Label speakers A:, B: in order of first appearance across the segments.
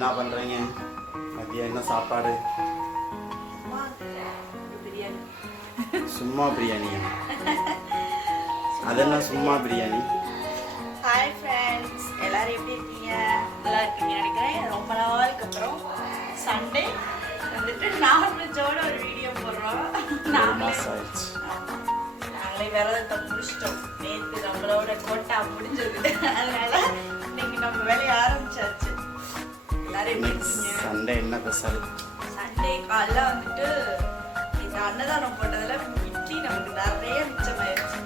A: என்ன பண்ணுறீங்க மதியம் என்ன சாப்பாடு?
B: பிரியாணி
A: சும்மா பிரியாணியா அதெல்லாம் சும்மா பிரியாணி?
B: ஹாய் ஃப்ரெண்ட்ஸ் எல்லாரும் எப்படி இருக்கீங்க? நல்லா இருக்கீங்க நினைக்கிறேன். ரொம்ப நாளுக்கு அப்புறம் சண்டே வந்துட்டு நான்வெஜ்ஜோட ஒரு வீடியோ போடுறோம். நாங்களே விரதத்தை முடிச்சிட்டோம். நேற்று நம்மளோட கோட்டா முடிஞ்சது. அதனால இன்னைக்கு நம்ம வேலையை ஆரம்பிச்சாச்சு.
A: சண்டே என்ன ஸ்பெஷல்
B: சண்டே காலைல வந்துட்டு இந்த அன்னதானம் போட்டதுல இட்லி நமக்கு நிறைய மிச்சமாயிருச்சு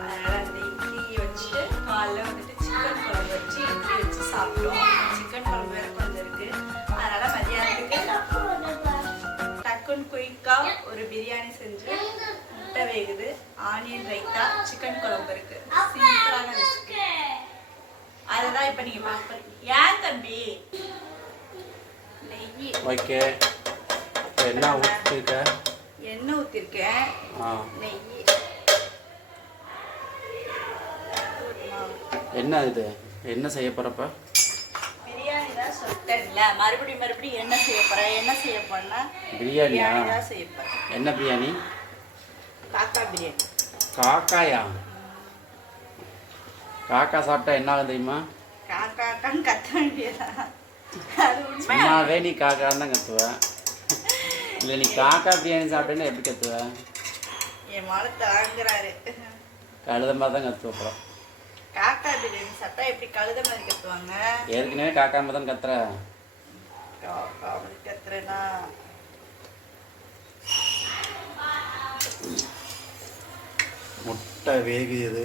B: அதனால அந்த இட்லி வச்சுட்டு காலைல வந்துட்டு சிக்கன் குழம்பு வச்சு இட்லி வச்சு சாப்பிட்டோம். சிக்கன் குழம்பு வேற கொஞ்சம் இருக்கு. அதனால மதியானத்துக்கு டக்குன்னு குயிக்கா ஒரு பிரியாணி செஞ்சு முட்டை வேகுது. ஆனியன் ரைத்தா சிக்கன் குழம்பு இருக்கு. சிம்பிளான ரெசிபி அதுதான் இப்ப நீங்க பார்ப்பீங்க ஏன் தம்பி?
A: ஓகே. என்ன ஊற்றிருக்க
B: எண்ணெய் ஊற்றிருக்கேன்
A: ஆ.
B: நெய்.
A: என்ன இது? என்ன செய்ய போகிறப்ப
B: பிரியாணி தான் சொல்லிட்டேன்ல. மறுபடியும் மறுபடியும் என்ன செய்ய போறேன் என்ன செய்ய போறேன்னா
A: பிரியாணியா?
B: பிரியாணி தான் செய்ய போறேன்.
A: என்ன பிரியாணி?
B: காக்கா பிரியாணி.
A: காக்காயா? காக்கா சாப்பிட்டா என்ன ஆகும் தெரியுமா?
B: காக்காக்கான்னு கத்த வேண்டியதா அது உண்மை
A: சும்மாவே நீ காக்கான்னு தான் கத்துவ. இல்லை நீ காக்கா பிரியாணி சாப்பிட்டேன்னா எப்படி கத்துவ?
B: என் மலை தாங்குறாரு.
A: கழுத மாதிரி தான் கத்துவ அப்புறம்
B: காக்கா பிரியாணி சாப்பிட்டா எப்படி கழுத மாதிரி கத்துவாங்க?
A: ஏற்கனவே காக்கா மாதிரி தான் கத்துற.
B: காக்கா மாதிரி கத்துறேன்னா.
A: முட்டை வேகுது.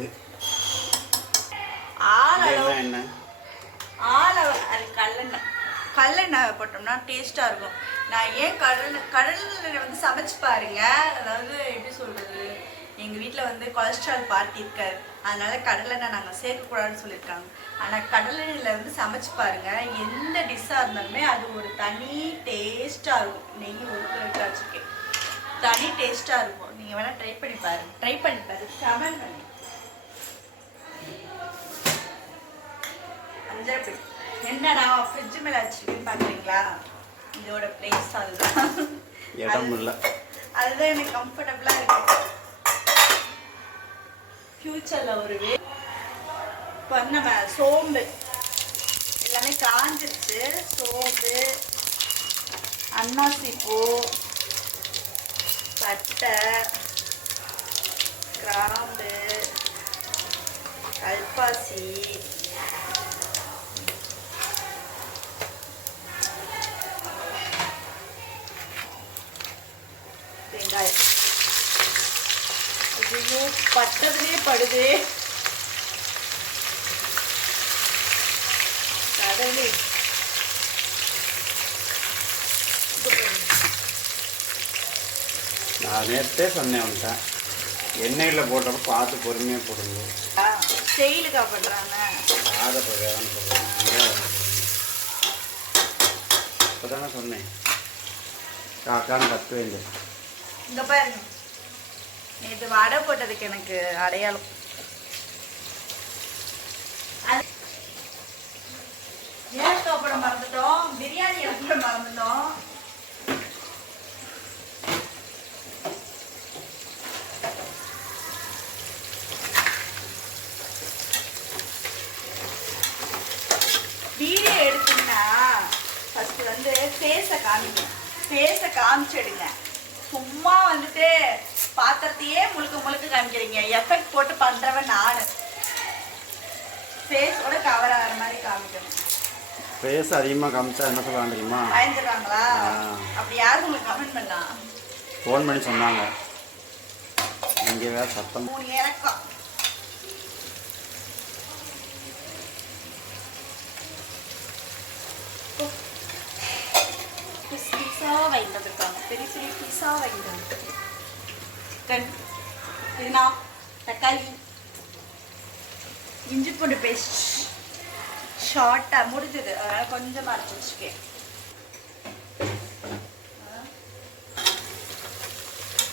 B: ஆள்
A: இது
B: அளவு
A: என்ன என்ன
B: ஆளை அது கல்லெண்ணெய் கல்லெண்ணெய் போட்டோம்னா டேஸ்ட்டாக இருக்கும். நான் ஏன் கடல் கடலில் வந்து சமைச்சு பாருங்க. அதாவது எப்படி சொல்கிறது எங்கள் வீட்டில் வந்து கொலஸ்ட்ரால் பார்ட்டி இருக்காரு. அதனால் கடலெண்ணெய் நாங்கள் சேர்க்கக்கூடாதுன்னு சொல்லியிருக்காங்க. ஆனால் கடலெண்ணெயில் வந்து சமைச்சு பாருங்க. எந்த டிஷ்ஷாக இருந்தாலுமே அது ஒரு தனி டேஸ்ட்டாக இருக்கும். நெய் ஒரு கிலோ வச்சுருக்கேன். தனி டேஸ்ட்டாக இருக்கும். நீங்கள் வேணால் ட்ரை பண்ணி பாருங்கள் ட்ரை பண்ணி பாருங்க. கமெண்ட் பண்ணி அஞ்சரை என்னடா ஃப்ரிட்ஜ் மேல வச்சிருக்கேன்னு பாக்குறீங்களா? இதோட பிளேஸ் அதுதான்.
A: இடம் இல்லை.
B: அதுதான் எனக்கு கம்ஃபர்டபுளா இருக்கு. ஃபியூச்சர்ல ஒரு வே இப்போ நம்ம சோம்பு. எல்லாமே காஞ்சிருச்சு. சோம்பு அன்னாசி பூ பட்டை கிராம்பு கல்பாசி. வெங்காயம் ஐயோ பட்டதுலே படுது. கடவுளே.
A: நான் நேற்றே சொன்னேன் அவன்கிட்ட எண்ணெயில் போட்டப்ப பார்த்து பொறுமையாக போடுங்க.
B: செயலுக்கா பண்றாங்க?
A: ஆத வேகன்னு சொல்கிறேன் இப்போ தானே சொன்னேன். காக்கான்னு கத்து வேண்டிய
B: இங்க பாருங்க. நேற்று வடை போட்டதுக்கு எனக்கு அடையாளம். அது- ஏலக்காய் மறந்துட்டோம் பிரியாணி போட மறந்துட்டோம். வீடியோ எடுத்தீங்கன்னா ஃபர்ஸ்ட் வந்து ஃபேஸை காமிங்க. ஃபேஸை காமிச்சிடுங்க சும்மா வந்துட்டு பாத்திரத்தையே முழுக்க முழுக்க காமிக்கிறீங்க. எஃபெக்ட் போட்டு பண்றவன் நானு. ஃபேஸோட கவர் ஆகிற மாதிரி காமிக்கணும்.
A: ஃபேஸ் அதிகமாக காமிச்சா என்ன சொல்லுவாங்க தெரியுமா?
B: பயந்துடுறாங்களா. அப்படி யாரும் உங்களுக்கு கமெண்ட் பண்ணா?
A: ஃபோன் பண்ணி சொன்னாங்க. இங்கே வேற சத்தம்.
B: மூணு இறக்கம். பீஸா வாங்கிட்டு வந்திருக்காங்க பெரிய பெரிய பீஸா வாங்கிட்டு வந்து சிக்கன் புதினா தக்காளி. இஞ்சி பூண்டு பேஸ்ட் ஷார்ட்டாக முடிஞ்சது. அதனால் கொஞ்சமாக அரைச்சி வச்சுக்கேன்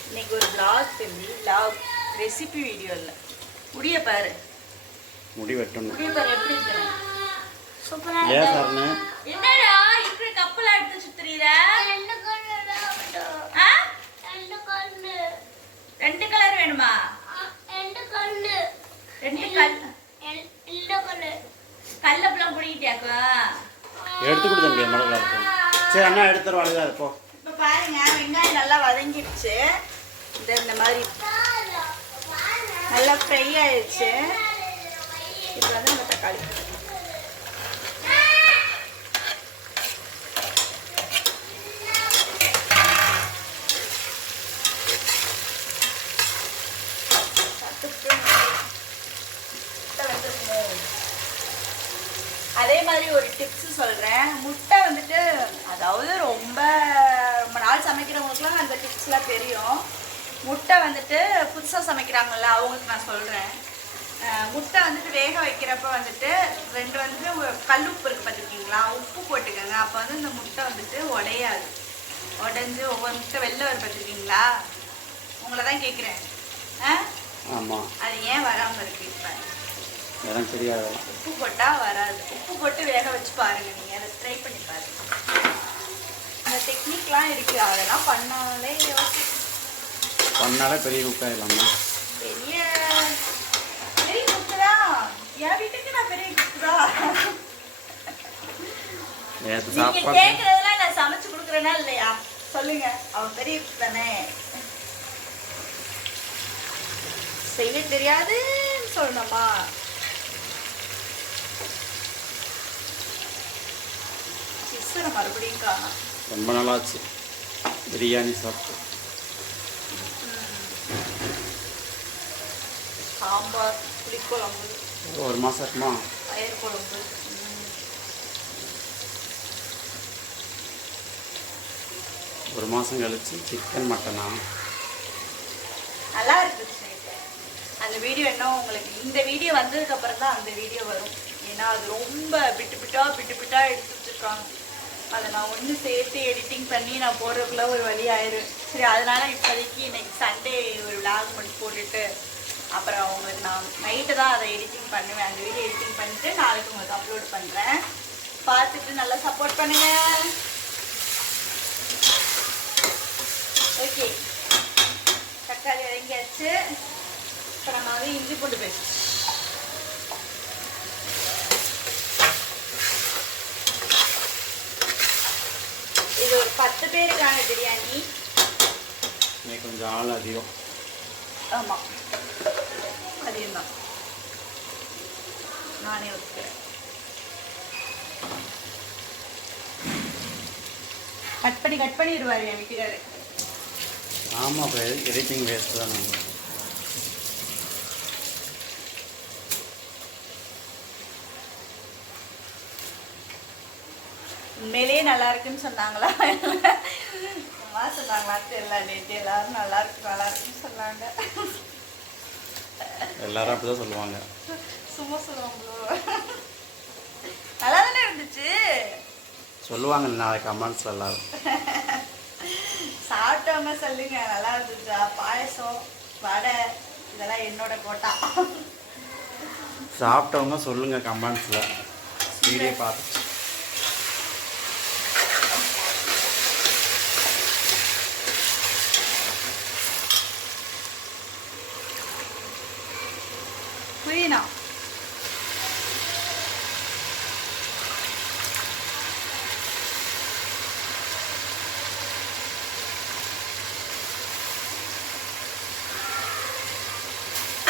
B: இன்னைக்கு ஒரு vlog தம்பி ரெசிபி வீடியோ இல்லை. முடிய பாரு.
A: முடி வெட்டணும்
B: முடிய பாரு எப்படி இருக்கு சூப்பரா
A: ஏன் சார்னு?
B: என்னடா? சொப்பெல்லாம் எடுத்து ஆ? ரெண்டு கலர் வேணுமா? ரெண்டு கல் கல்லப்பெல்லாம் குடிக்கிட்டியாக்கா?
A: எடுத்து கொடுத்த முடியாது மிளகா இருக்கும் சரி அண்ணா எடுத்துரு அழுதா இப்போ?
B: இப்போ பாருங்க வெங்காயம் நல்லா வதங்கிடுச்சு. இந்த இந்த மாதிரி நல்லா ஃப்ரை ஆயிடுச்சு. இப்போ வந்து நம்ம தக்காளி சத்துக்கு முட்டை வெந்திருக்குமோ? அதே மாதிரி ஒரு டிப்ஸ் சொல்கிறேன் முட்டை வந்துட்டு அதாவது ரொம்ப ரொம்ப நாள் சமைக்கிறவங்களுக்குலாம் அந்த டிப்ஸ்லாம் தெரியும். முட்டை வந்துட்டு புதுசாக சமைக்கிறாங்கல்ல அவங்களுக்கு நான் சொல்கிறேன் முட்டை வந்துட்டு வேக வைக்கிறப்ப வந்துட்டு ரெண்டு வந்துட்டு கல் உப்பு இருக்குது பார்த்துருக்கீங்களா? உப்பு போட்டுக்கோங்க. அப்போ வந்து இந்த முட்டை வந்துட்டு உடையாது. உடஞ்சி ஒவ்வொரு முட்டை வெளில வரும் பார்த்துருக்கீங்களா? உங்களை தான் கேட்குறேன். ஆ
A: ஆமாம்
B: அது ஏன் வராமல் இருக்குது இப்போ?
C: எனக்கு தெரியாது
B: உப்பு போட்டா வராது. உப்பு போட்டு வேக வச்சு பாருங்க நீங்க. அதை ட்ரை பண்ணி பாருங்க. அந்த டெக்னிக்லாம் இருக்கு. அதெல்லாம் பண்ணாலே
C: பண்ணாலே பெரிய குக்கா இல்லாமா
B: பெரிய பெரிய குக்குதா என் வீட்டுக்கு நான் பெரிய குக்குதா
C: நேற்று
B: நீங்க
C: சாப்பாடு
B: கேக்குறதெல்லாம் நான் சமைச்சு கொடுக்குறேனா இல்லையா? சொல்லுங்க. அவன் பெரிய குக்கு தானே. செய்ய தெரியாதுன்னு சொல்லணுமா? சிஸ்டரை மறுபடியும் காணும்
C: ரொம்ப நாளாச்சு. பிரியாணி சாப்பிட்டு.
B: சாம்பார் புளிக்குழம்பு.
C: ஒரு மாதம் இருக்குமா?
B: பயிர் குழம்பு.
C: ஒரு மாதம் கழிச்சு சிக்கன் மட்டனா
B: நல்லா இருந்துச்சு அந்த வீடியோ என்ன உங்களுக்கு? இந்த வீடியோ வந்ததுக்கு அப்புறம் தான் அந்த வீடியோ வரும். ஏன்னா அது ரொம்ப பிட்டு பிட்டா பிட்டு பிட்டா எடுத்து வச்சிருக்காங்க அதை நான் ஒன்று சேர்த்து எடிட்டிங் பண்ணி நான் போடுறதுக்குள்ள ஒரு வழி ஆயிரும். சரி அதனால இப்போதைக்கு இன்னைக்கு சண்டே ஒரு விளாக் மட்டும் போட்டுட்டு அப்புறம் அவங்களுக்கு நான் நைட்டு தான் அதை எடிட்டிங் பண்ணுவேன். அந்த வீடியோ எடிட்டிங் பண்ணிட்டு நாளைக்கு உங்களுக்கு அப்லோட் பண்ணுறேன் பார்த்துட்டு நல்லா சப்போர்ட் பண்ணுங்கள் ஓகே தக்காளி இறங்கியாச்சு. இப்போ நம்ம வந்து இஞ்சி பூண்டு பேஸ்ட் இது ஒரு பத்து பேருக்கான பிரியாணி.
C: இன்னைக்கு கொஞ்சம் ஆள் அதிகம்.
B: ஆமாம் அதிகம்தான். நானே ஒத்துக்கிறேன். கட் பண்ணி கட் பண்ணிடுவாரு என் வீட்டுக்காரரு.
C: ஆமாம் இப்போ எடிட்டிங் வேஸ்ட் தான். நம்ம
B: உண்மையிலேயே நல்லா இருக்குன்னு சொன்னாங்களா? சும்மா சொன்னாங்களா? தெரியல நேற்று எல்லாரும் நல்லா இருக்கு நல்லா இருக்குன்னு சொன்னாங்க.
C: எல்லாரும் அப்படி தான் சொல்லுவாங்க.
B: சும்மா சொல்லுவாங்களோ நல்லா தானே இருந்துச்சு?
C: சொல்லுவாங்க நாளைக்கு கமெண்ட்ஸில் எல்லாரும்.
B: சாப்பிட்டவங்க சொல்லுங்க நல்லா இருந்துச்சா? பாயசம் வடை இதெல்லாம் என்னோட கோட்டா
C: சாப்பிட்டவங்க சொல்லுங்கள் கமெண்ட்ஸில் வீடியோ பார்த்து
B: புரியணா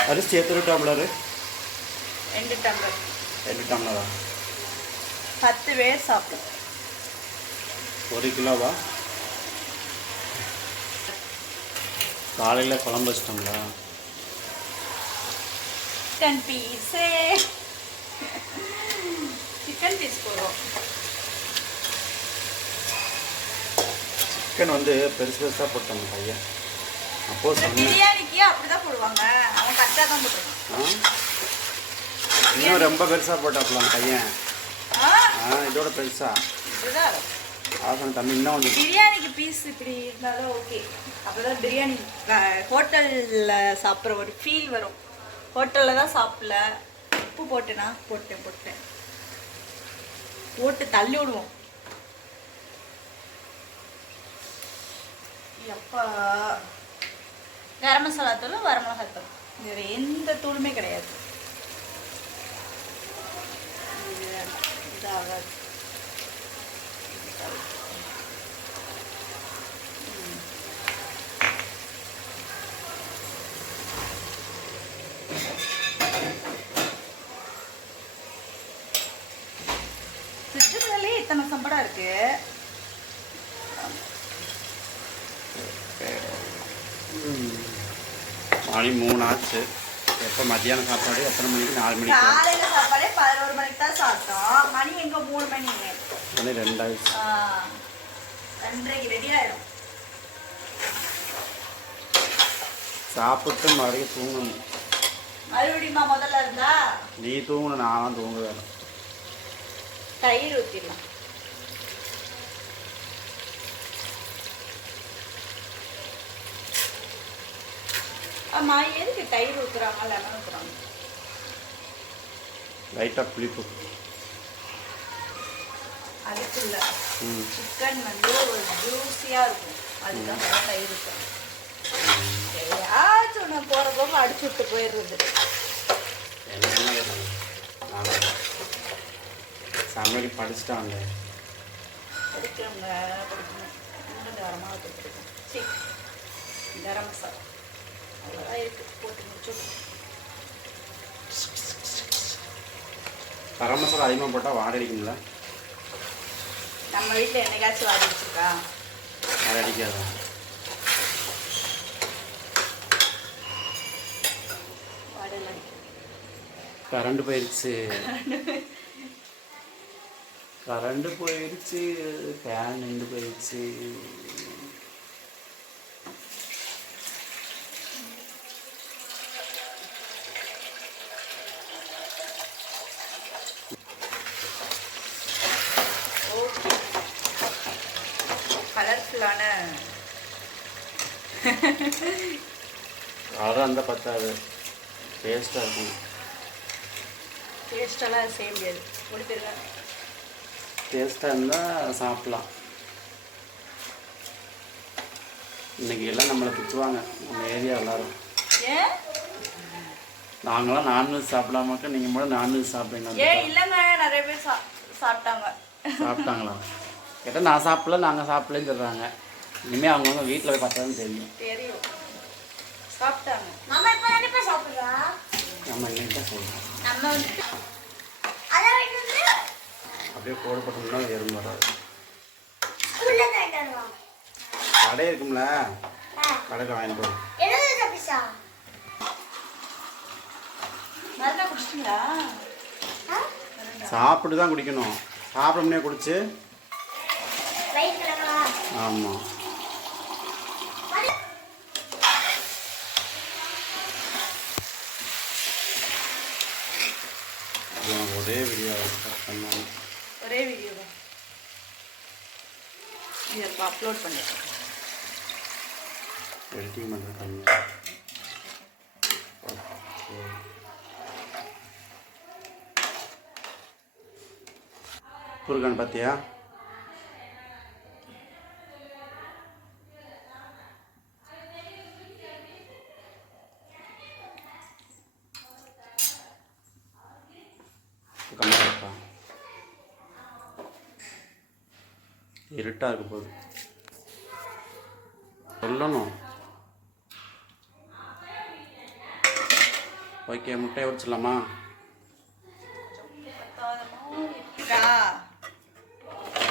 C: அரிசி எத்தனை டம்ளரு
B: ரெண்டு டம்ளர்
C: ரெண்டு டம்ளரா
B: பத்து பேர் சாப்பிடும்
C: ஒரு கிலோவா காலையில் குழம்பு வச்சிட்டோங்களா
B: சிக்கன் பீஸே சிக்கன் பீஸ் போடுவோம்
C: சிக்கன் வந்து பெருசு பெருசாக போட்டாங்க பையன். அப்போ
B: பிரியாணிக்கு அப்படிதான் போடுவாங்க. அவன் கரெக்டாக தான் போட்டுருக்கான்?
C: இன்னும் ரொம்ப பெருசாக போட்டாப்பலாம் பையன்.
B: ஆ?
C: இதோட பெருசா. ஆசன் தம்பி இன்னும் கொஞ்சம்
B: பிரியாணிக்கு பீஸ் இப்படி இருந்தாலும் ஓகே அப்போதான் பிரியாணி ஹோட்டலில் சாப்பிட்ற ஒரு ஃபீல் வரும். ஹோட்டலில் தான் சாப்பிடல. உப்பு போட்டேனா? போட்டேன் போட்டேன். போட்டு தள்ளி விடுவோம். எப்பா. கரம் மசாலா தூள் வரமிளகாய் தூள். வேறு எந்த தூளுமே கிடையாது. இது வேண்டாம். இத்தனை சம்படம் இருக்கு?
A: மணி மூணு ஆச்சு எப்போ மத்தியானம் சாப்பாடு? எத்தனை மணிக்கு? நாலு மணிக்கு.
B: காலையில சாப்பாடே பதினோரு மணிக்கு தான் சாப்பிட்டோம். மணி எங்க? மூணு மணி
A: மணி ரெண்டாயிடுச்சு.
B: ரெண்டரைக்கு ரெடி ஆயிடும்
A: சாப்பிட்டு மறுபடியும் தூங்கணும்.
B: மறுபடியுமா முதல்ல இருந்தா?
A: நீ தூங்கணும் நானும் தூங்க வேணும்
B: தயிர் ஊற்றிடலாம் ஆமா எதுக்கு தயிர் ஊத்துறாங்க லெமன் ஊத்துறாங்க.
A: லைட்டாக புளிப்பு.
B: அதுக்கு இல்ல.
A: ம்.
B: சிக்கன் வந்து ஒரு ஜூஸியா இருக்கும். அதுக்காக தயிர் ஊத்துறாங்க. ஏதாச்சும் ஒன்று போகிற போக அடிச்சு விட்டு போயிடுறது.
A: சமையல் படிச்சுட்டாங்க
B: படிக்கிறவங்க படிக்கணும் கரமாக கொடுத்துருக்கோம் சரி கரம் மசாலா அவ்வளோதான் இருக்கு போட்டு முடிச்சு
A: கரம் மசாலா அதிகமாக போட்டால் வாடை அடிக்கும்ல
B: நம்ம வீட்டில் என்னைக்காச்சும் வாடி அடிக்கும்
A: கரண்ட் போயிடுச்சு கரண்ட் போயிடுச்சு ஃபேன் நின்று போயிடுச்சு
B: ஓகே கலர்ஃபுல்லான
A: அதான் அந்த பத்தாது. டேஸ்ட்டாக இருக்கும்
B: டேஸ்டெல்லாம் செய்ய முடியாது பேர்
A: டேஸ்ட்டாக இருந்தால் சாப்பிட்லாம். இன்னைக்கு எல்லாம் நம்மளை திட்டுவாங்க. நம்ம ஏரியா எல்லாரும்.
B: ஏன்?
A: நாங்களாம் நான்வெஜ் சாப்பிடாமக்க நீங்கள் மட்டும் நான்வெஜ் சாப்பிடுங்க.
B: ஏன் இல்லைங்க. நிறைய பேர் சா சாப்பிட்டாங்க.
A: சாப்பிட்டாங்களா? கேட்டால் நான் சாப்பிடல நாங்கள் சாப்பிடலன்னு சொல்கிறாங்க இனிமேல் அவங்கவுங்க வீட்டில் போய் பார்த்தா தான் தெரியும்.
B: தெரியும். சாப்பிட்டாங்க.
D: மாமா இப்ப தானே சாப்பிடுறா?
A: நம்ம இன்னைக்கு தான் சொல்கிறோம்
B: நம்ம வந்து
A: அப்படியே கோடு போட்டோம்னா எறும்பு வராது. கடை இருக்கும்ல கடைக்கு வாங்கிட்டு வரும் சாப்பிட்டு தான் குடிக்கணும். சாப்பிடமுனே குடிச்சு ஆமாம் ஒரே வீடியோ
B: ஒரே வீடியோ தான். இது இப்போ அப்லோட் பண்ணிட்டேன்
A: எடிட்டிங் பண்ணுறாங்க குறுக்கான் பார்த்தியா இருட்டாக இருக்க போகுது. சொல்லணும். ஓகே முட்டையை உடிச்சிடலாமா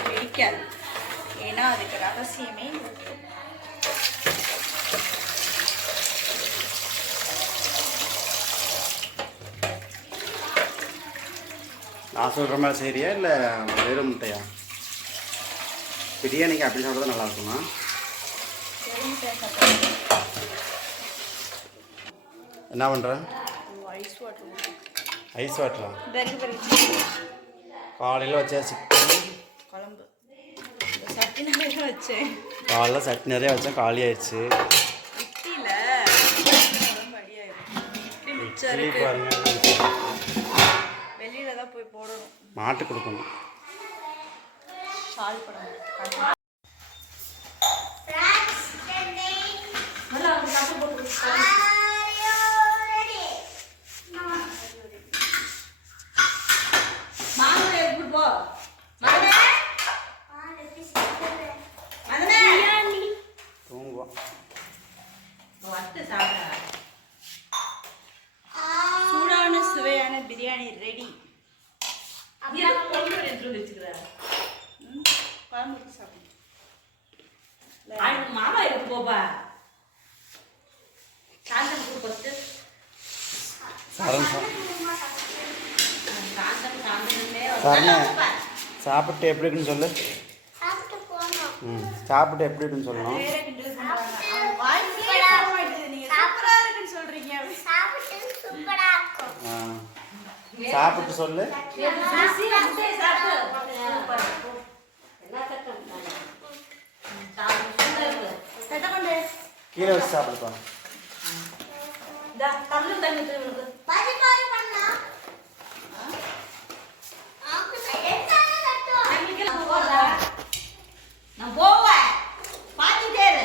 B: பிடிக்காது ஏன்னா அதுக்கு ரகசியமே
A: நான் சொல்கிற மாதிரி சரியா இல்லை வெறும் முட்டையா? பிரியாணிக்கு அப்படி சாப்பிட்டா நல்லா இருக்குமா என்ன பண்ணுற
B: ஐஸ் வாட்டர்?
A: காலையில் வச்சா சிக்கன்.
B: குழம்பு.
A: காலைல சட்னி நிறைய வச்சேன் காலி ஆயிடுச்சு
B: வெளியில தான் போய் போடணும்.
A: மாட்டு கொடுக்கணும்.
B: ஷால் படம்
D: ஃப்ரான்ஸ் டென்
B: மாங்கா எப்படி போ. மகனே மகனே
C: தூங்குவோம்
B: வட்டு சாப்பிட. சூடான சுவையான பிரியாணி ரெடி குழம்பு சாப்பிடு.
E: மாமா இருக்கு போப்பா. சாந்தம்
C: சரணே சாப்பிட்டு எப்படி இருக்குன்னு சொல்லு.
D: சாப்பிட்டு
C: ம் சாப்பிட்டு எப்படி இருக்குன்னு சொல்லணும்.
B: வேற கிண்டல் பண்றாங்க. அவங்க வாய்ப்பே வர மாட்டேங்குது. நீங்க சூப்பரா இருக்குன்னு சொல்றீங்க
D: சாப்பிட்டு சூப்பரா இருக்கும்
C: ஆ சாப்பிட்டு சொல்லு
B: தட்டை கொண்டு
C: கீழே வச்சு சாப்பிடுப்பா.
E: நான் போவேன் பார்த்துட்டே இரு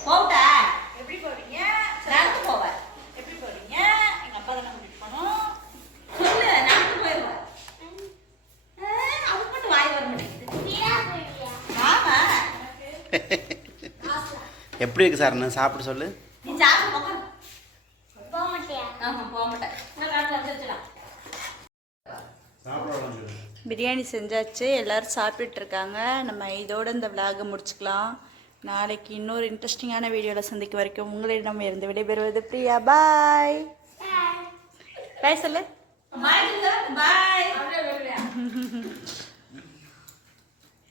E: போட்டா
B: எப்படி போறீங்க
E: நடந்து போவேன்
B: எப்படி போறீங்க எங்க அப்பா தானே கூட்டிட்டு போனோம்
E: சொல்லு நடந்து போயிடுவேன் அவங்க மட்டும் வாய் வர மாட்டேங்குது
D: வீரா போயிட்டியா
B: ஆமா
C: எப்படி இருக்கு சரண் சாப்பிட்டு சொல்லு
E: நீ சாப்பிட்டு உட்காந்து
D: போக மாட்டியா
E: ஆமா போக மாட்டேன். நான்
C: சாப்பிடலாம் சொல்லு.
B: பிரியாணி செஞ்சாச்சு. எல்லாரும் சாப்பிட்டுட்டு இருக்காங்க. நம்ம இதோட இந்த விலாகை முடிச்சுக்கலாம். நாளைக்கு இன்னொரு இன்ட்ரெஸ்டிங்கான வீடியோவில் சந்திக்க வரைக்கும் உங்களிடம் இருந்து விடைபெறுவது பிரியா. பாய் பாய் சொல்லு.
E: பாய்